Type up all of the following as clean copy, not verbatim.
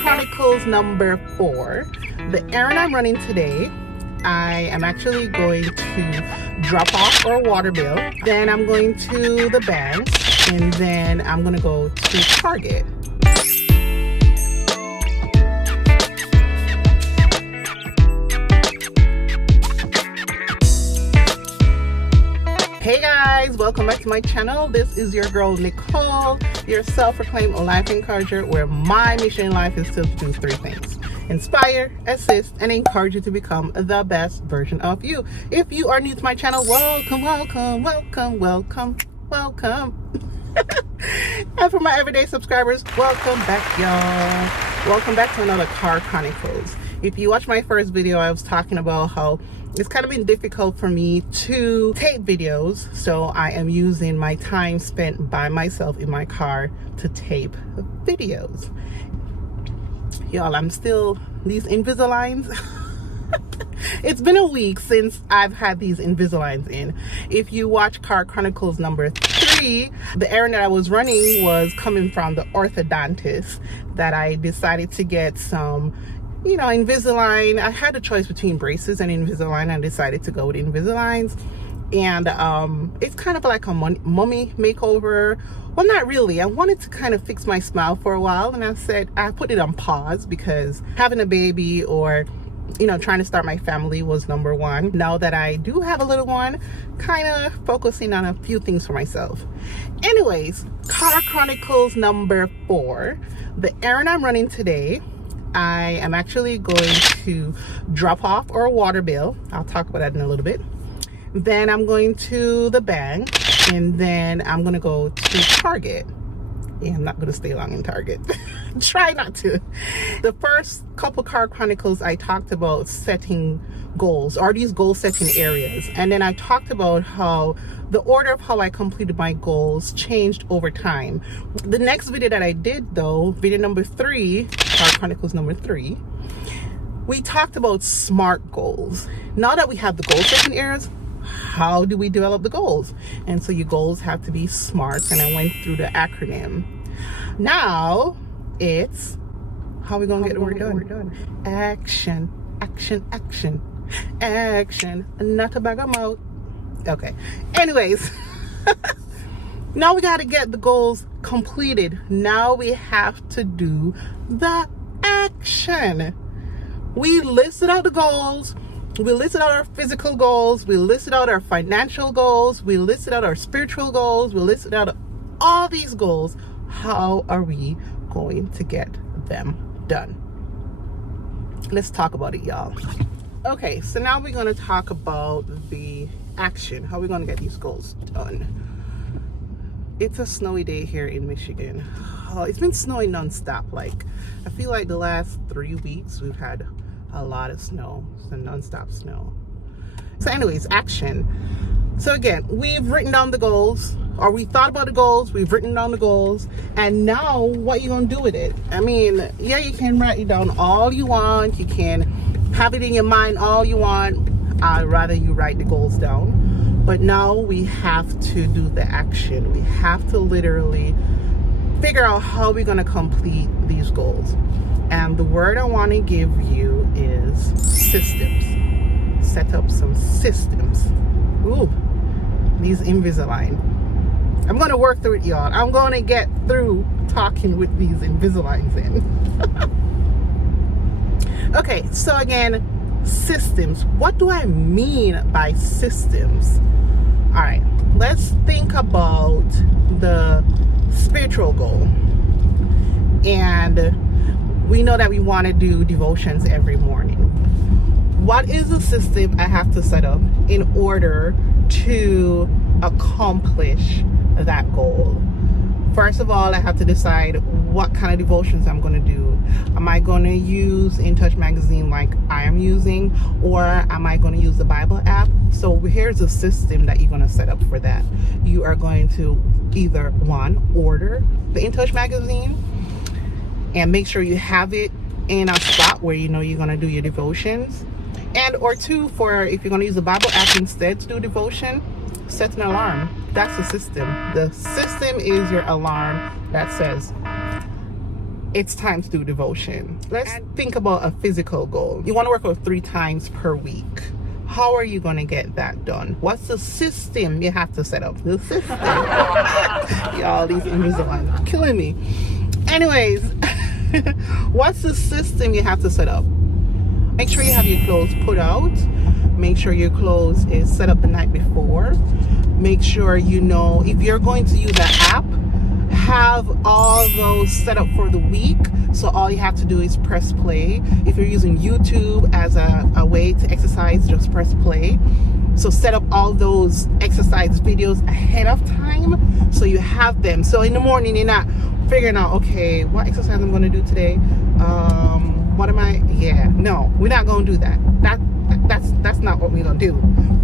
Chronicles number 4. The errand I'm running today, I am actually going to drop off our water bill. Then I'm going to the bank, and then I'm going to go to Target. Hey guys, welcome back to my channel. This is your girl Nicole, your self-proclaimed life encourager, where my mission in life is to do 3 things: inspire, assist, and encourage you to become the best version of you. If you are new to my channel, welcome. And for my everyday subscribers, welcome back, y'all. Welcome back to another Car Chronicles. If you watched my first video, I was talking about how it's kind of been difficult for me to tape videos, so I am using my time spent by myself in my car to tape videos. Y'all, I'm still these Invisaligns. It's been a week since I've had these Invisaligns in. If you watch Car Chronicles number 3, the errand that I was running was coming from the orthodontist that I decided to get some, Invisalign. I had a choice between braces and Invisalign. I decided to go with Invisaligns. And it's kind of like a mummy makeover. Well, not really. I wanted to kind of fix my smile for a while. And I put it on pause because having a baby or, trying to start my family was number one. Now that I do have a little one, kind of focusing on a few things for myself. Anyways, Car Chronicles number 4. The errand I'm running today, I am actually going to drop off our water bill. I'll talk about that in a little bit. Then I'm going to the bank, and then I'm going to go to Target. Yeah, I'm not going to stay long in Target. Try not to. The first couple Car Chronicles, I talked about setting goals, or these goal setting areas. And then I talked about how the order of how I completed my goals changed over time. The next video that I did, though, video number 3, Car Chronicles number 3, we talked about SMART goals. Now that we have the goal setting areas, how do we develop the goals? And so your goals have to be SMART, and I went through the acronym. Now it's how we gonna get the work done. Action, not a bag of mouth. Okay, anyways. Now we got to get the goals completed. Now we have to do the action. We listed out the goals. We listed out our physical goals. We listed out our financial goals. We listed out our spiritual goals. We listed out all these goals. How are we going to get them done? Let's talk about it, y'all. Okay, so now we're going to talk about the action. How are we going to get these goals done? It's a snowy day here in Michigan. Oh, it's been snowing nonstop. I feel like the last 3 weeks we've had a lot of snow, so nonstop snow. So anyways, action. So again, we've written down the goals, or we thought about the goals, we've written down the goals, and now what are you gonna do with it? I mean, yeah, you can write it down all you want, you can have it in your mind all you want. I'd rather you write the goals down. But now we have to do the action. We have to literally figure out how we're gonna complete these goals. And the word I want to give you is systems. Set up some systems. Ooh, these Invisalign. I'm going to work through it, y'all. I'm going to get through talking with these Invisaligns in. Okay, so again, systems. What do I mean by systems? All right, let's think about the spiritual goal. And we know that we want to do devotions every morning. What is a system I have to set up in order to accomplish that goal? First of all, I have to decide what kind of devotions I'm going to do. Am I going to use In Touch magazine like I am using, or am I going to use the Bible app? So here's a system that you're going to set up for that. You are going to either, 1, order the In Touch magazine, and make sure you have it in a spot where you're going to do your devotions. And or 2, for if you're going to use the Bible app instead to do devotion, set an alarm. That's the system. The system is your alarm that says, it's time to do devotion. Let's think about a physical goal. You want to work out 3 times per week. How are you going to get that done? What's the system you have to set up? The system. Y'all, these Invisaligns are killing me. Anyways, what's the system you have to set up? Make sure you have your clothes put out. Make sure your clothes is set up the night before. Make sure you know if you're going to use an app, have all those set up for the week. So all you have to do is press play. If you're using YouTube as a way to exercise, just press play. So set up all those exercise videos ahead of time so you have them. So in the morning you're not figuring out, okay, what exercise I'm going to do today. What am I? Yeah, no, we're not going to do that. That's not what we're going to do.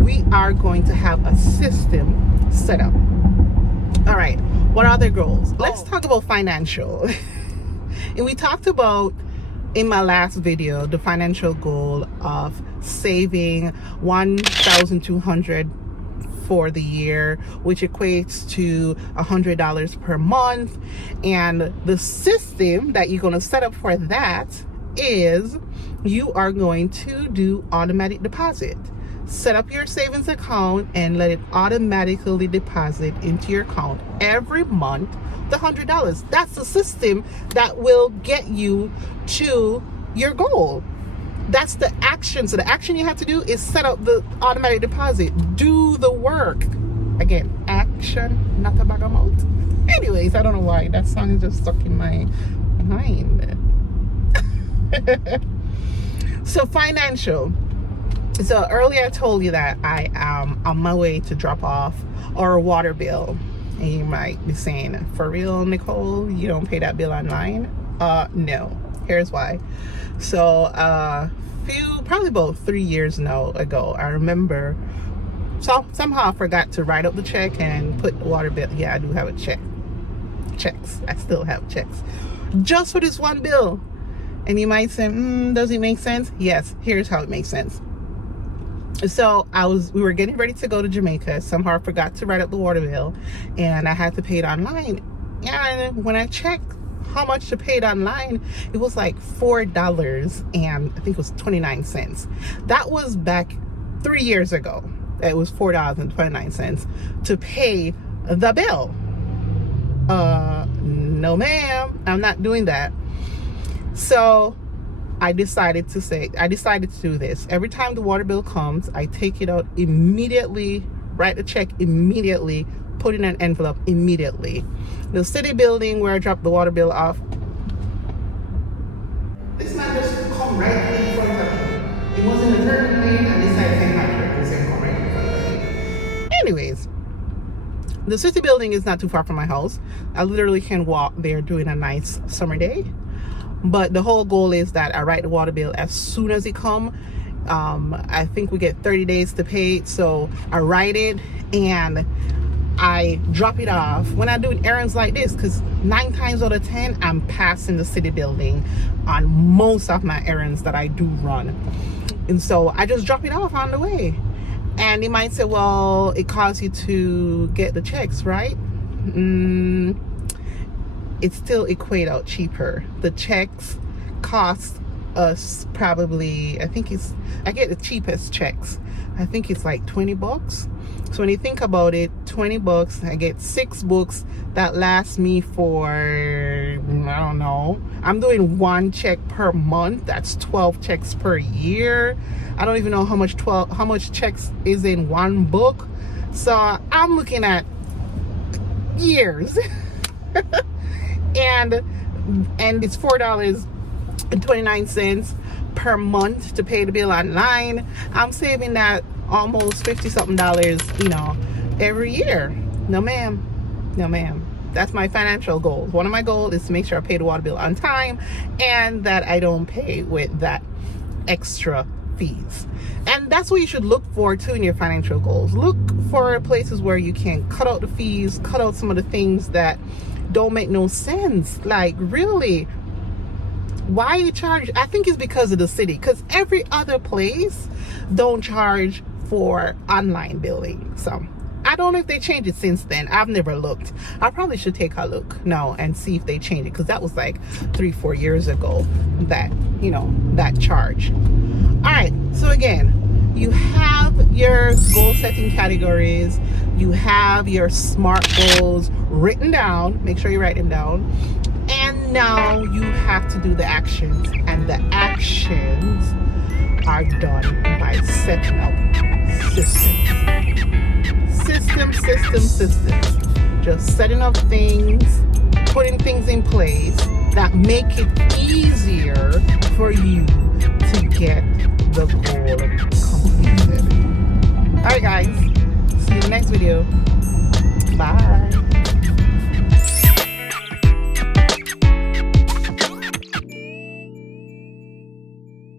We are going to have a system set up. All right. What are other goals? Let's talk about financial. And we talked about in my last video the financial goal of saving $1,200 for the year, which equates to $100 per month. And the system that you're going to set up for that is you are going to do automatic deposit. Set up your savings account and let it automatically deposit into your account every month the $100. That's the system that will get you to your goal. That's the action. So the action you have to do is set up the automatic deposit. Do the work. Again, action, not a bag of mouth. Anyways, I don't know why that song is just stuck in my mind. So financial. So earlier I told you that I am on my way to drop off our water bill. And you might be saying, for real, Nicole, you don't pay that bill online? No. Here's why. So probably about 3 years ago, I remember, so somehow I forgot to write up the check and put the water bill. Yeah, I do have a checks. I still have checks. Just for this one bill. And you might say, does it make sense? Yes, here's how it makes sense. So we were getting ready to go to Jamaica. Somehow I forgot to write up the water bill and I had to pay it online. And when I checked how much to pay it online, it was like $4 and I think it was 29 cents. That was back 3 years ago. It was $4.29 to pay the bill. No ma'am, I'm not doing that. So I decided to do this. Every time the water bill comes, I take it out immediately, write a check immediately, put it in an envelope immediately. The city building where I dropped the water bill off, this man just come right in front of me. It wasn't a turn lane, and this side came back here. This come right in front of me. Anyways, the city building is not too far from my house. I literally can walk there during a nice summer day. But the whole goal is that I write the water bill as soon as it comes. I think we get 30 days to pay it. So I write it and I drop it off when I'm doing errands like this, because 9 times out of 10 I'm passing the city building on most of my errands that I do run. And so I just drop it off on the way. And you might say, well, it costs you to get the checks, right? It still equate out cheaper. The checks cost us probably, I get the cheapest checks. I think it's like $20. So when you think about it, $20, I get 6 books that last me for, I don't know. I'm doing 1 check per month. That's 12 checks per year. I don't even know how much checks is in 1 book. So I'm looking at years. And it's $4.29 per month to pay the bill online. I'm saving that almost $50 something, every year. No ma'am. That's my financial goals. One of my goals is to make sure I pay the water bill on time and that I don't pay with that extra fees. And that's what you should look for too in your financial goals. Look for places where you can cut out the fees, cut out some of the things that don't make no sense. Like, really, why you charge? I think it's because of the city, because every other place don't charge for online billing. So I don't know if they changed it since then. I've never looked. I probably should take a look now and see if they changed it, because that was like 3-4 years ago, that, you know, that charge. All right, so again, you have your goal setting categories, you have your SMART goals written down. Make sure you write them down. And now you have to do the actions, and the actions are done by setting up systems. Just setting up things, putting things in place that make it easier for you to get the goal completed. All right, guys, see you in the next video. Bye.